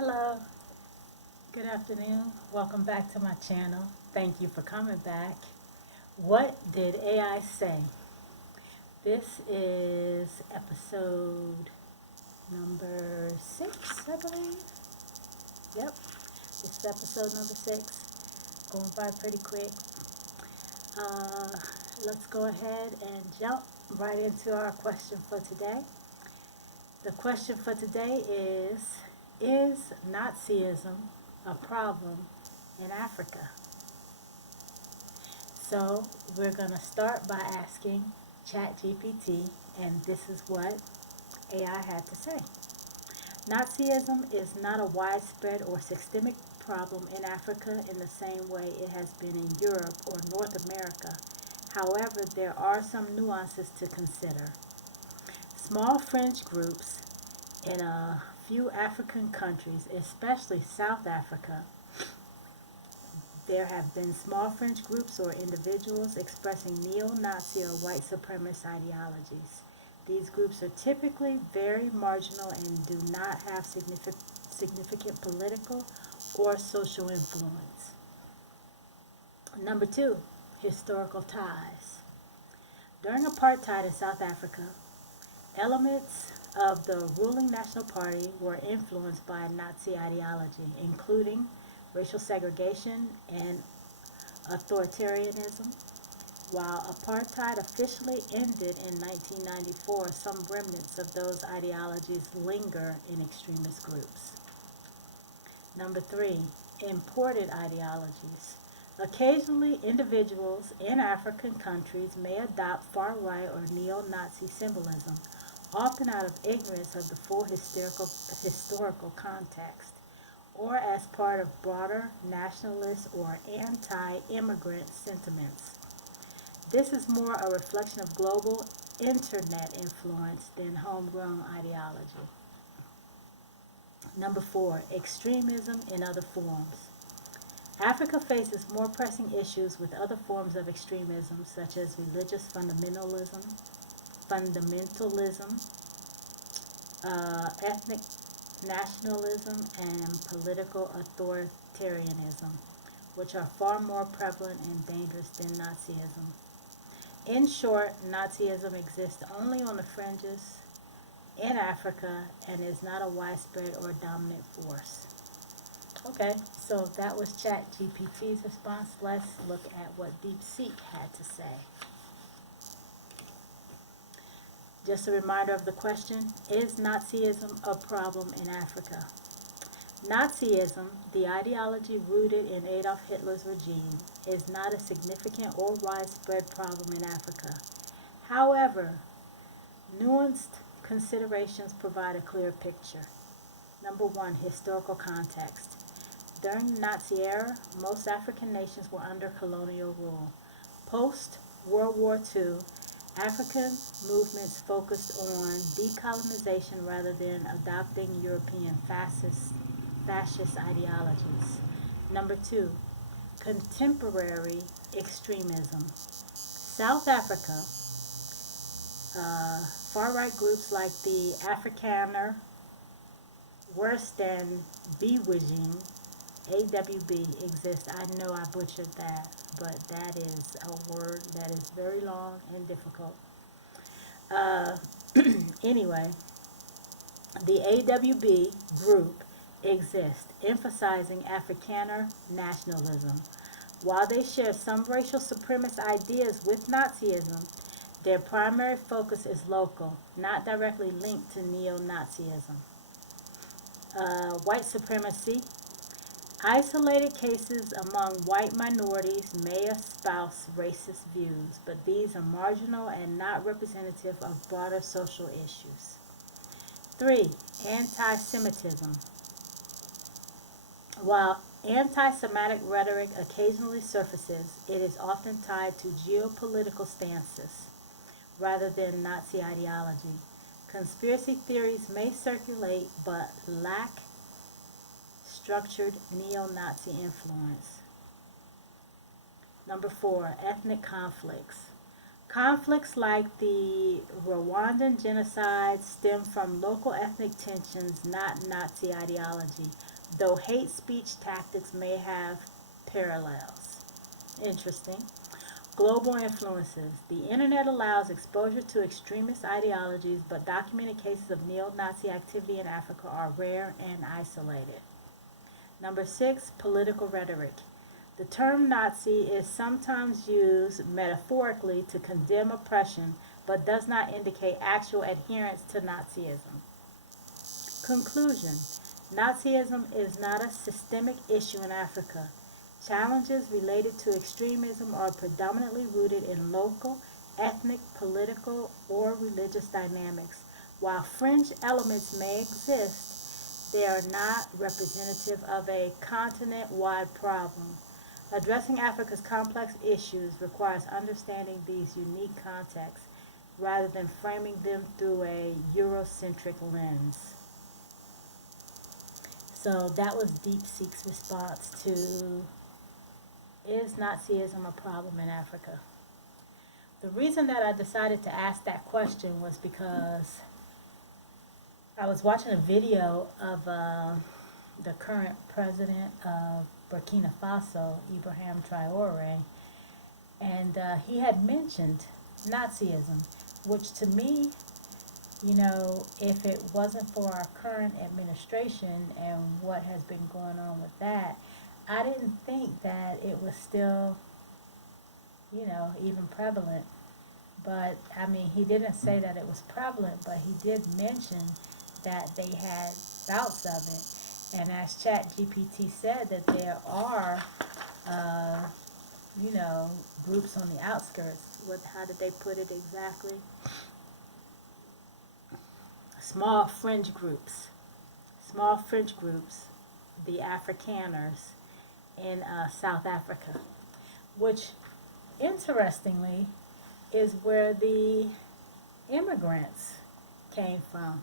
Hello, good afternoon. Welcome back to my channel. Thank you for coming back. What did AI say? This is episode number 6, I believe. Yep, this is episode number 6. Going by pretty quick. Uh, let's go ahead and jump right into our question for today. The question for today is Nazism a problem in Africa? So we're going to start by asking Chatgpt, and this is what AI had to say. Nazism is not a widespread or systemic problem in Africa in the same way it has been in Europe or North America. However, there are some nuances to consider. Small fringe groups in a few African countries, especially South Africa, there have been small fringe groups or individuals expressing neo-Nazi or white supremacist ideologies. These groups are typically very marginal and do not have significant political or social influence. Number 2, historical ties. During apartheid in South Africa, elements of the ruling National Party were influenced by Nazi ideology, including racial segregation and authoritarianism. While apartheid officially ended in 1994, some remnants of those ideologies linger in extremist groups. Number 3, imported ideologies. Occasionally, individuals in African countries may adopt far-right or neo-Nazi symbolism, often out of ignorance of the full historical context, or as part of broader nationalist or anti-immigrant sentiments. This is more a reflection of global internet influence than homegrown ideology. Number 4, extremism in other forms. Africa faces more pressing issues with other forms of extremism, such as religious fundamentalism, ethnic nationalism, and political authoritarianism, which are far more prevalent and dangerous than Nazism. In short, Nazism exists only on the fringes in Africa and is not a widespread or dominant force. Okay, so that was ChatGPT's response. Let's look at what Deepseek had to say. Just a reminder of the question, is Nazism a problem in Africa? Nazism, the ideology rooted in Adolf Hitler's regime, is not a significant or widespread problem in Africa. However, nuanced considerations provide a clear picture. Number 1, historical context. During the Nazi era, most African nations were under colonial rule. Post-World War II, African movements focused on decolonization rather than adopting European fascist ideologies. Number 2, contemporary extremism. South Africa, far-right groups like the Afrikaner, worse than Beweging, AWB exist. I know I butchered that, but that is a word that is very long and difficult. Anyway, the AWB group exists, emphasizing Afrikaner nationalism. While they share some racial supremacist ideas with Nazism, their primary focus is local, not directly linked to neo-Nazism. White supremacy. Isolated cases among white minorities may espouse racist views, but these are marginal and not representative of broader social issues. 3, anti-Semitism. While anti-Semitic rhetoric occasionally surfaces, it is often tied to geopolitical stances rather than Nazi ideology. Conspiracy theories may circulate but lack structured neo-Nazi influence. Number 4, ethnic conflicts. Conflicts like the Rwandan genocide stem from local ethnic tensions, not Nazi ideology, though hate speech tactics may have parallels. Interesting. Global influences. The internet allows exposure to extremist ideologies, but documented cases of neo-Nazi activity in Africa are rare and isolated. Number 6, political rhetoric. The term Nazi is sometimes used metaphorically to condemn oppression, but does not indicate actual adherence to Nazism. Conclusion. Nazism is not a systemic issue in Africa. Challenges related to extremism are predominantly rooted in local, ethnic, political, or religious dynamics. While fringe elements may exist, they are not representative of a continent-wide problem. Addressing Africa's complex issues requires understanding these unique contexts rather than framing them through a Eurocentric lens. So that was Deepseek's response to, is Nazism a problem in Africa? The reason that I decided to ask that question was because I was watching a video of the current president of Burkina Faso, Ibrahim Traore, and he had mentioned Nazism, which to me, you know, if it wasn't for our current administration and what has been going on with that, I didn't think that it was still, you know, even prevalent. But, I mean, he didn't say that it was prevalent, but he did mention that they had bouts of it. And as Chatgpt said, that there are, you know, groups on the outskirts. How did they put it exactly? Small fringe groups, the Afrikaners in South Africa, which interestingly is where the immigrants came from.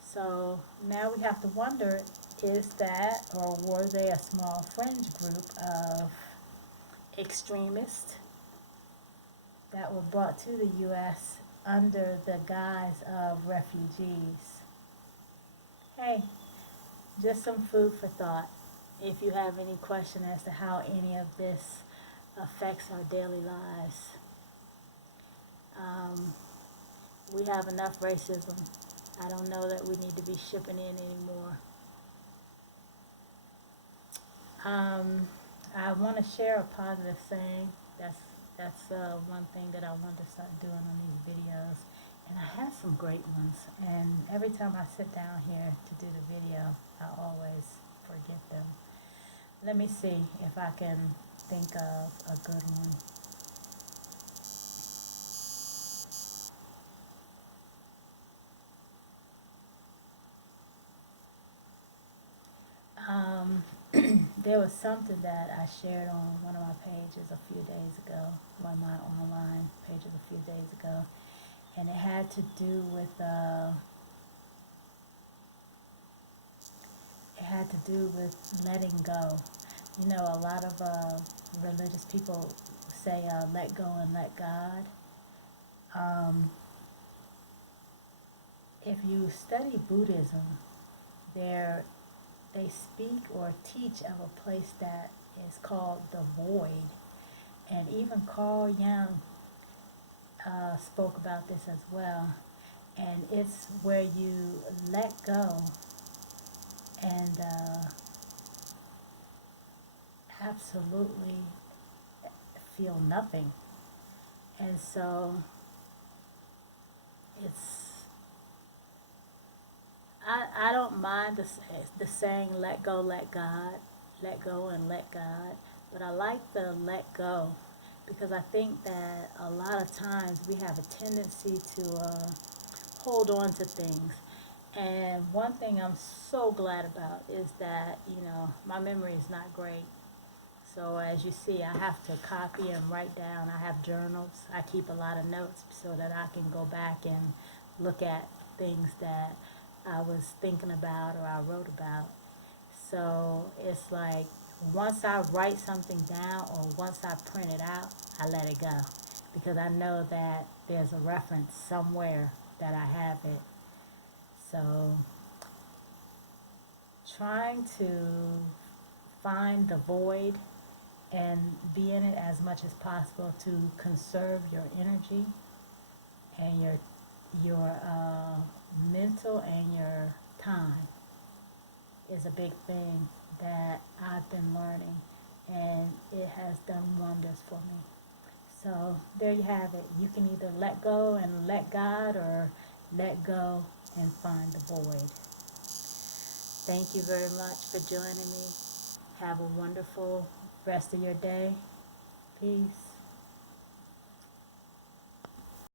So now we have to wonder, is that, or were they a small fringe group of extremists that were brought to the U.S. under the guise of refugees? Hey, just some food for thought. If you have any question as to how any of this affects our daily lives. We have enough racism. I don't know that we need to be shipping in anymore. I want to share a positive saying. That's one thing that I want to start doing on these videos. And I have some great ones. And every time I sit down here to do the video, I always forget them. Let me see if I can think of a good one. There was something that I shared on one of my pages a few days ago, one of my online pages a few days ago, and it had to do with letting go. You know, a lot of religious people say let go and let God. If you study Buddhism, they speak or teach of a place that is called the void. And even Carl Jung spoke about this as well. And it's where you let go and absolutely feel nothing. And so I don't mind the saying let go, let God, let go and let God, but I like the let go because I think that a lot of times we have a tendency to hold on to things. And one thing I'm so glad about is that, you know, my memory is not great. So as you see, I have to copy and write down. I have journals. I keep a lot of notes so that I can go back and look at things that I was thinking about or I wrote about. So it's like once I write something down or once I print it out, I let it go. because I know that there's a reference somewhere that I have it. So trying to find the void and be in it as much as possible to conserve your energy and your mental and your time is a big thing that I've been learning, and it has done wonders for me. So there you have it. You can either let go and let God, or let go and find the void. Thank you very much for joining me. Have a wonderful rest of your day. Peace.